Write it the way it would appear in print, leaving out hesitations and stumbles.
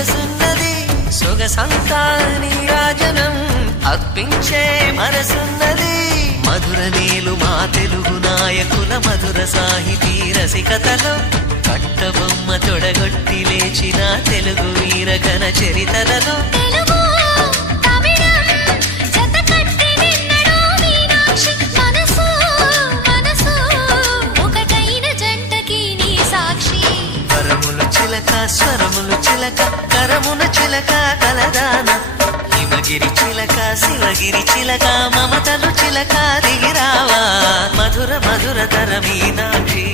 సొగసున్నది సొగసంతా నీరాజనం అర్పించే మనసున్నది మధుర నేలు మా తెలుగు నాయకుల మధుర సాహితీ రసికతలో కట్టబొమ్మ తొడగొట్టి లేచిన తెలుగు వీరగణ చరితలలో స్వరములు చిలక కరమున చిలక కలదాన హిమగిరి చిలక శివగిరి చిలక మమతలు చిలక దిగిరావా మధుర మధుర తర మీనాక్షి